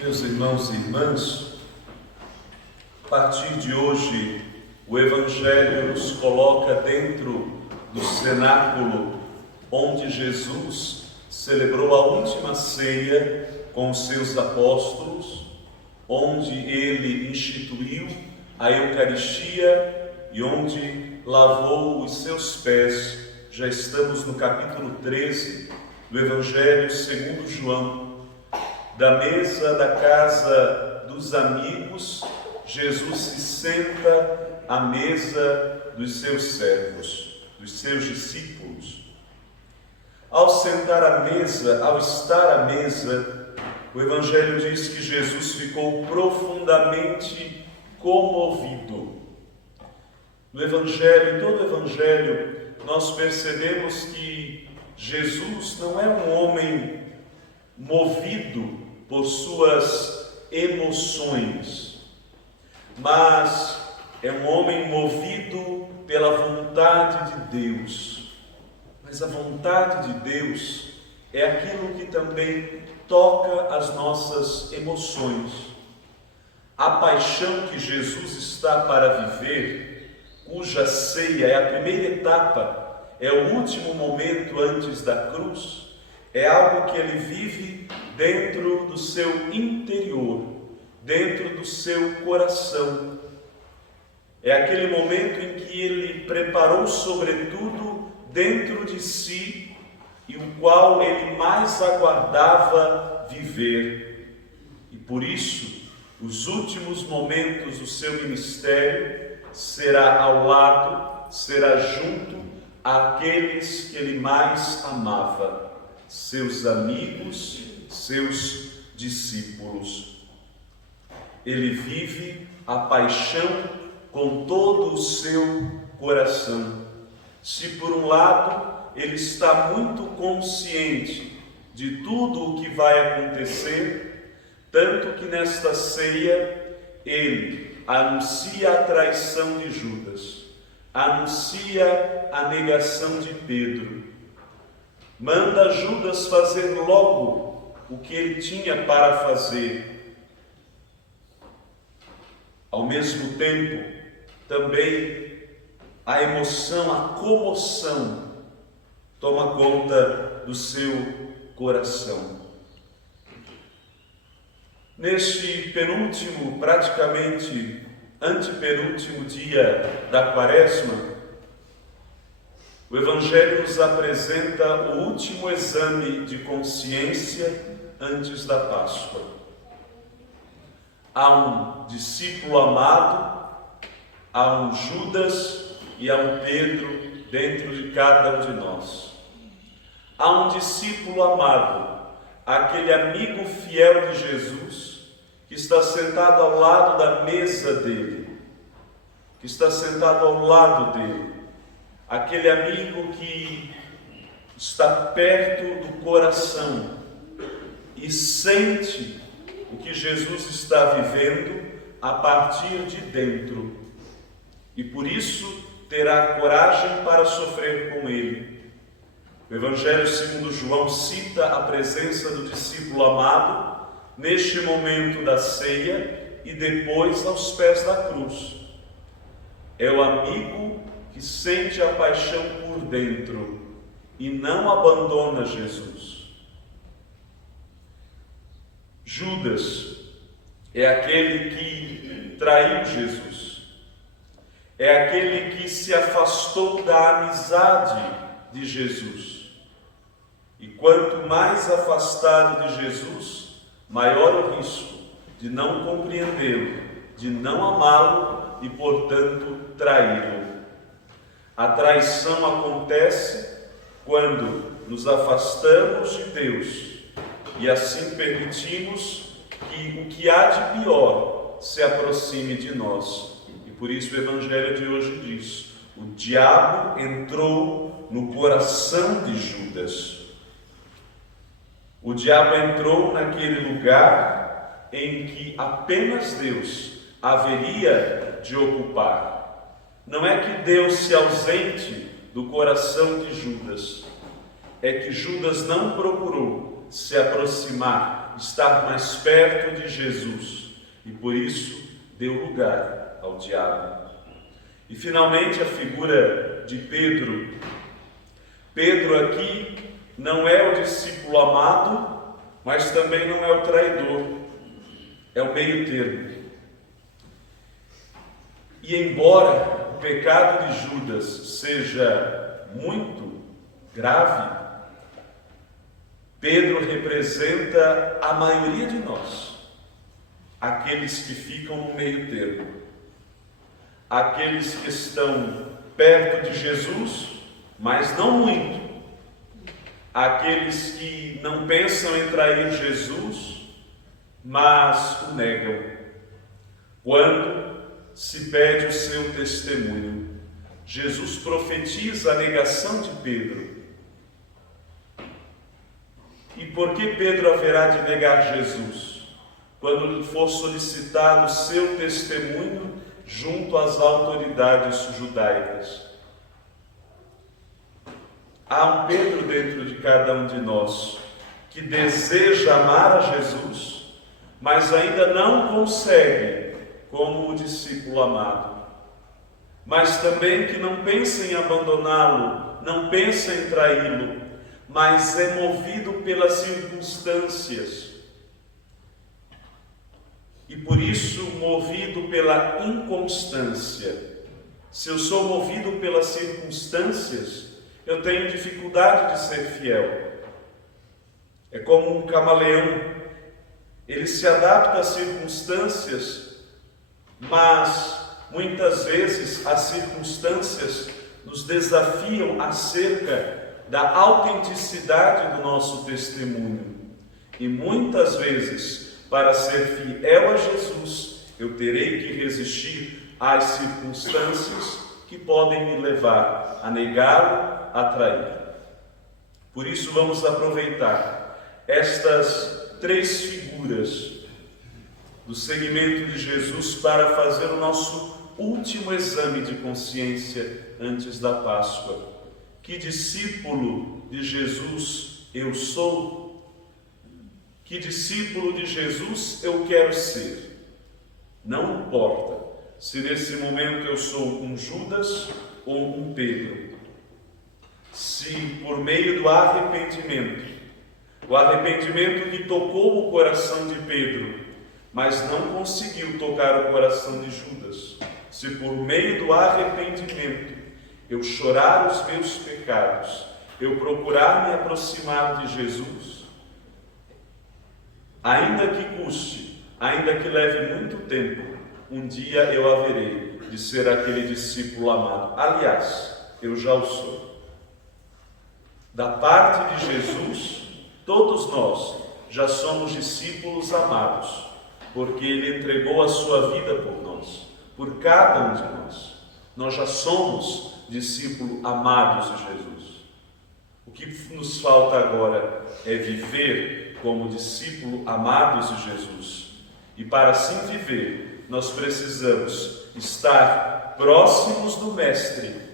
Meus irmãos e irmãs, a partir de hoje, o Evangelho nos coloca dentro do cenáculo onde Jesus celebrou a última ceia com os seus apóstolos, onde ele instituiu a Eucaristia e onde lavou os seus pés. Já estamos no capítulo 13 do Evangelho segundo João. Da mesa da casa dos amigos, Jesus se senta à mesa dos seus servos, dos seus discípulos. Ao sentar à mesa, ao estar à mesa, o Evangelho diz que Jesus ficou profundamente comovido. No Evangelho, em todo o Evangelho, nós percebemos que Jesus não é um homem movido por suas emoções, mas é um homem movido pela vontade de Deus. Mas a vontade de Deus é aquilo que também toca as nossas emoções. A paixão que Jesus está para viver, cuja ceia é a primeira etapa, é o último momento antes da cruz, é algo que ele vive dentro do seu interior, dentro do seu coração. É aquele momento em que ele preparou sobretudo dentro de si e o qual ele mais aguardava viver. E por isso, os últimos momentos do seu ministério será ao lado, será junto àqueles que ele mais amava, seus amigos, seus discípulos. Ele vive a paixão com todo o seu coração. Se por um lado ele está muito consciente de tudo o que vai acontecer, tanto que nesta ceia ele anuncia a traição de Judas, anuncia a negação de Pedro, manda Judas fazer logo o que ele tinha para fazer. Ao mesmo tempo, também a emoção, a comoção toma conta do seu coração. Neste penúltimo, praticamente antepenúltimo dia da Quaresma, o Evangelho nos apresenta o último exame de consciência antes da Páscoa. Há um discípulo amado, há um Judas e há um Pedro dentro de cada um de nós. Há um discípulo amado, aquele amigo fiel de Jesus, que está sentado ao lado da mesa dele, que está sentado ao lado dele, aquele amigo que está perto do coração e sente o que Jesus está vivendo a partir de dentro, e por isso terá coragem para sofrer com ele. O Evangelho segundo João cita a presença do discípulo amado neste momento da ceia e depois aos pés da cruz. É o amigo que sente a paixão por dentro e não abandona Jesus. Judas é aquele que traiu Jesus, é aquele que se afastou da amizade de Jesus. E quanto mais afastado de Jesus, maior o risco de não compreendê-lo, de não amá-lo e, portanto, traí-lo. A traição acontece quando nos afastamos de Deus e assim permitimos que o que há de pior se aproxime de nós. E por isso o Evangelho de hoje diz: o diabo entrou no coração de Judas. O diabo entrou naquele lugar em que apenas Deus haveria de ocupar. Não é que Deus se ausente do coração de Judas, é que Judas não procurou se aproximar estar mais perto de Jesus e por isso deu lugar ao diabo. E finalmente a figura de Pedro. Pedro aqui não é o discípulo amado, mas também não é o traidor, é o meio termo. E embora o pecado de Judas seja muito grave, Pedro representa a maioria de nós, aqueles que ficam no meio termo, aqueles que estão perto de Jesus, mas não muito, aqueles que não pensam em trair Jesus, mas o negam. Quando se pede o seu testemunho, Jesus profetiza a negação de Pedro. E por que Pedro haverá de negar Jesus? Quando lhe for solicitado o seu testemunho junto às autoridades judaicas. Há um Pedro dentro de cada um de nós que deseja amar a Jesus, mas ainda não consegue como o discípulo amado. Mas também que não pensa em abandoná-lo, não pensa em traí-lo, mas é movido pelas circunstâncias. E por isso movido pela inconstância. Se eu sou movido pelas circunstâncias, eu tenho dificuldade de ser fiel. É como um camaleão. Ele se adapta às circunstâncias, mas muitas vezes as circunstâncias nos desafiam acerca da autenticidade do nosso testemunho. E muitas vezes, para ser fiel a Jesus, eu terei que resistir às circunstâncias que podem me levar a negá-lo, a traí-lo. Por isso vamos aproveitar estas 3 figuras do seguimento de Jesus para fazer o nosso último exame de consciência antes da Páscoa. Que discípulo de Jesus eu sou? Que discípulo de Jesus eu quero ser? Não importa se nesse momento eu sou um Judas ou um Pedro. Se por meio do arrependimento, o arrependimento que tocou o coração de Pedro, mas não conseguiu tocar o coração de Judas, se por meio do arrependimento eu chorar os meus pecados, eu procurar me aproximar de Jesus, ainda que custe, ainda que leve muito tempo, um dia eu haverei de ser aquele discípulo amado. Aliás, eu já o sou. Da parte de Jesus, todos nós já somos discípulos amados, porque Ele entregou a sua vida por nós, por cada um de nós. Nós já somos discípulos amados de Jesus. O que nos falta agora é viver como discípulos amados de Jesus. E para assim viver, nós precisamos estar próximos do Mestre.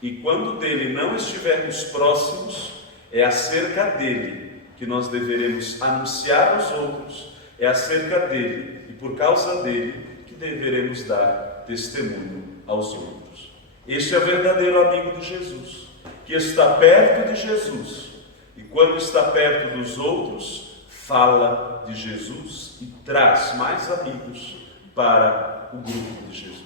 E quando dele não estivermos próximos, é acerca dele que nós deveremos anunciar aos outros, é acerca dele e por causa dele que deveremos dar testemunho aos outros. Este é o verdadeiro amigo de Jesus, que está perto de Jesus e quando está perto dos outros, fala de Jesus e traz mais amigos para o grupo de Jesus.